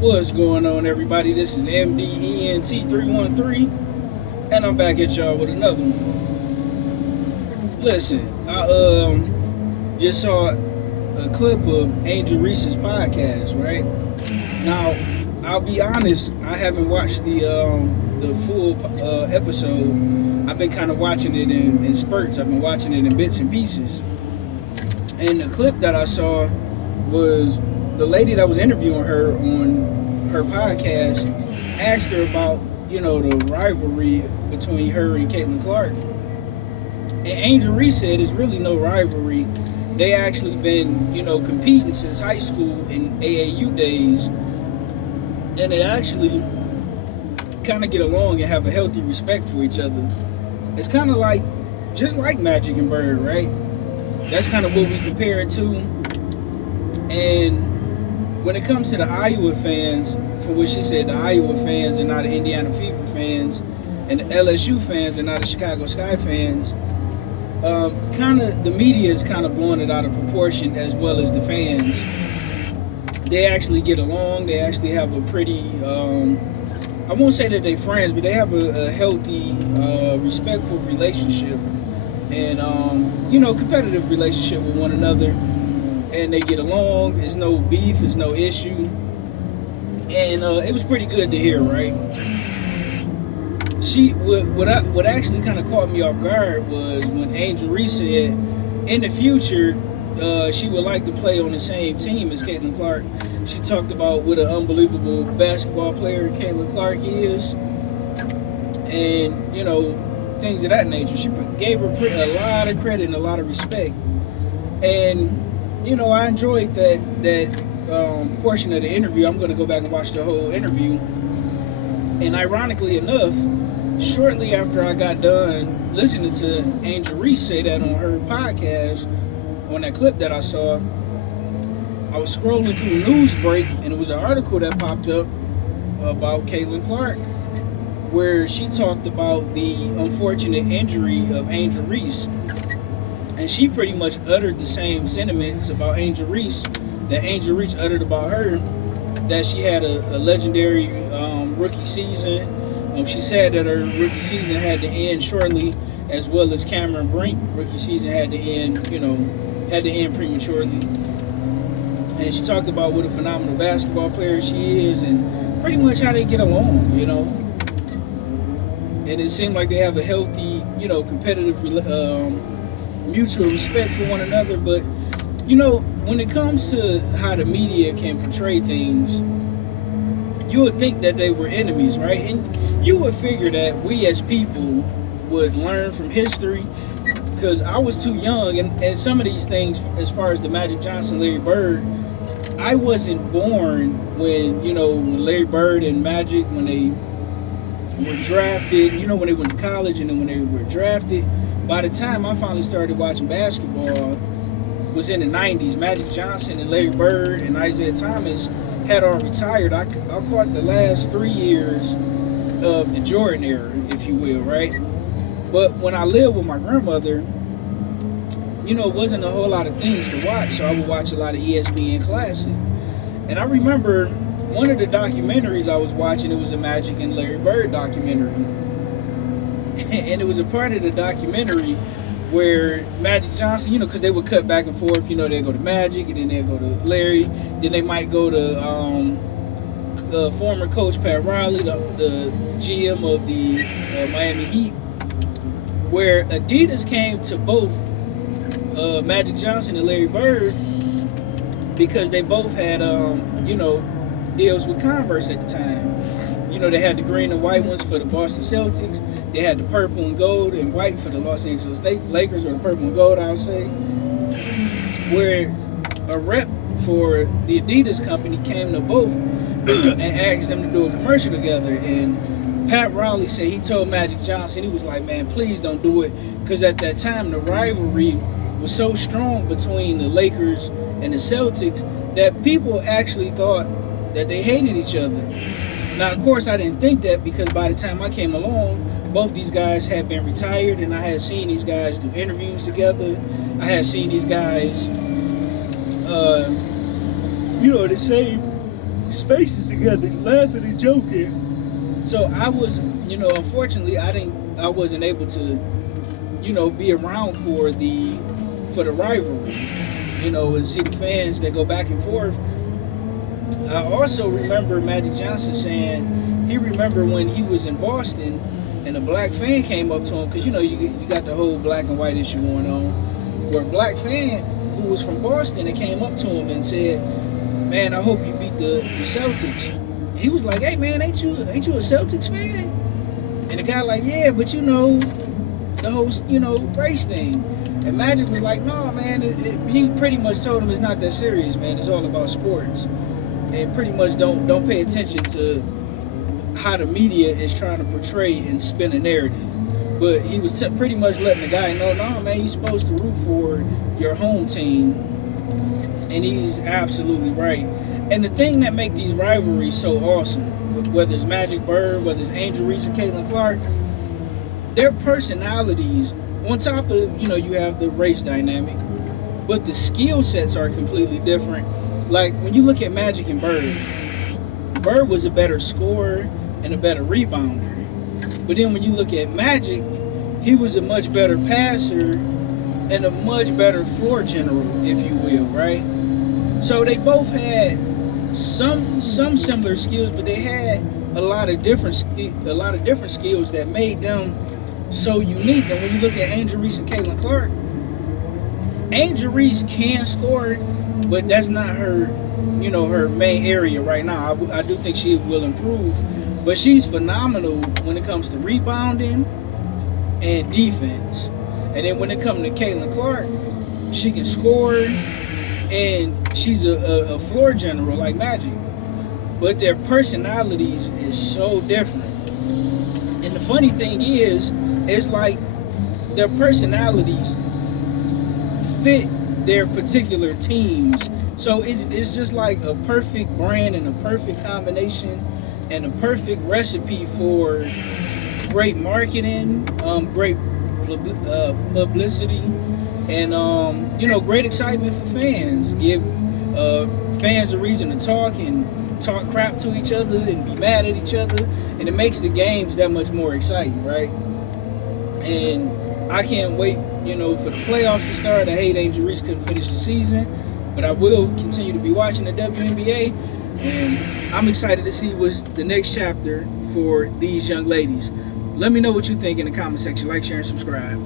What's going on, everybody? This is MDENT313, and I'm back at y'all with another one. Listen, I just saw a clip of Angel Reese's podcast. Right now, I'll be honest, I haven't watched the full episode. I've been kind of watching it in spurts. I've been watching it in bits and pieces. And the clip that I saw was the lady that was interviewing her on her podcast asked her about, the rivalry between her and Caitlin Clark. And Angel Reese said it's really no rivalry. They actually been, competing since high school in AAU days. And they actually kind of get along and have a healthy respect for each other. It's kind of like, just like Magic and Bird, right? That's kind of what we compare it to. And when it comes to the Iowa fans, for which she said the Iowa fans are not the Indiana Fever fans, and the LSU fans are not the Chicago Sky fans, kind of the media is kind of blowing it out of proportion, as well as the fans. They actually get along. They actually have a pretty, I won't say that they're friends, but they have a healthy, respectful relationship. And competitive relationship with one another, and they get along. There's no beef, there's no issue, and it was pretty good to hear, right? What actually kind of caught me off guard was when Angel Reese said in the future she would like to play on the same team as Caitlin Clark. She talked about what an unbelievable basketball player Caitlin Clark is, and things of that nature. She gave her a lot of credit and a lot of respect, and I enjoyed that portion of the interview. I'm going to go back and watch the whole interview. And ironically enough, shortly after I got done listening to Angel Reese say that on her podcast, on that clip that I saw, I was scrolling through a news break, and it was an article that popped up about Caitlin Clark, where she talked about the unfortunate injury of Angel Reese. And she pretty much uttered the same sentiments about Angel Reese that Angel Reese uttered about her, that she had a legendary rookie season. She said that her rookie season had to end shortly, as well as Cameron Brink rookie season had to end prematurely. And she talked about what a phenomenal basketball player she is, and pretty much how they get along, And it seemed like they have a healthy, competitive, mutual respect for one another. But, when it comes to how the media can portray things, you would think that they were enemies, right? And you would figure that we as people would learn from history, because I was too young, and some of these things, as far as the Magic Johnson, Larry Bird, I wasn't born when, when Larry Bird and Magic, when they were drafted, when they went to college, and then when they were drafted. By the time I finally started watching basketball was in the 90s. Magic Johnson and Larry Bird and Isaiah Thomas had all retired. I caught the last 3 years of the Jordan era, if you will, right? But when I lived with my grandmother, it wasn't a whole lot of things to watch, so I would watch a lot of ESPN Classic. And I remember one of the documentaries I was watching, it was a Magic and Larry Bird documentary. And it was a part of the documentary where Magic Johnson, because they would cut back and forth, they'd go to Magic, and then they'd go to Larry, then they might go to former coach Pat Riley, the GM of the Miami Heat, where Adidas came to both Magic Johnson and Larry Bird because they both had, deals with Converse at the time. They had the green and white ones for the Boston Celtics. They had the purple and gold and white for the Los Angeles Lakers, or the purple and gold, I would say. Where a rep for the Adidas company came to both and asked them to do a commercial together. And Pat Riley said he told Magic Johnson, he was like, man, please don't do it. Because at that time, the rivalry was so strong between the Lakers and the Celtics that people actually thought that they hated each other. Now, of course, I didn't think that, because by the time I came along, both these guys had been retired, and I had seen these guys do interviews together. I had seen these guys, they say spaces together, laughing and joking. So I was, unfortunately, I wasn't able to, be around for the rivalry, and see the fans that go back and forth. I also remember Magic Johnson saying he remember when he was in Boston and a black fan came up to him, because you got the whole black and white issue going on, where a black fan who was from Boston and came up to him and said, "Man, I hope you beat the Celtics." And he was like, "Hey man, ain't you a Celtics fan?" And the guy like, "Yeah, but the whole race thing." And Magic was like, "No man," he pretty much told him it's not that serious, man. It's all about sports, and pretty much don't pay attention to how the media is trying to portray and spin a narrative. But he was pretty much letting the guy know, "No man, you're supposed to root for your home team," and he's absolutely right. And the thing that makes these rivalries so awesome, whether it's Magic Bird, whether it's Angel Reese and Caitlin Clark, their personalities, on top of, you have the race dynamic, but the skill sets are completely different. Like, when you look at Magic and Bird, Bird was a better scorer and a better rebounder. But then when you look at Magic, he was a much better passer and a much better floor general, if you will, right? So they both had some similar skills, but they had a lot of different skills that made them so unique. And when you look at Angel Reese and Caitlin Clark, Angel Reese can score, but that's not her, her main area right now. I do think she will improve, but she's phenomenal when it comes to rebounding and defense. And then when it comes to Caitlin Clark, she can score, and she's a floor general like Magic. But their personalities is so different. And the funny thing is, it's like their personalities fit their particular teams. So it's just like a perfect brand and a perfect combination and a perfect recipe for great marketing, great publicity, and great excitement for fans. Give fans a reason to talk and talk crap to each other and be mad at each other, and it makes the games that much more exciting, right? And I can't wait, for the playoffs to start. I hate Angel Reese couldn't finish the season, but I will continue to be watching the WNBA, and I'm excited to see what's the next chapter for these young ladies. Let me know what you think in the comment section. Like, share, and subscribe.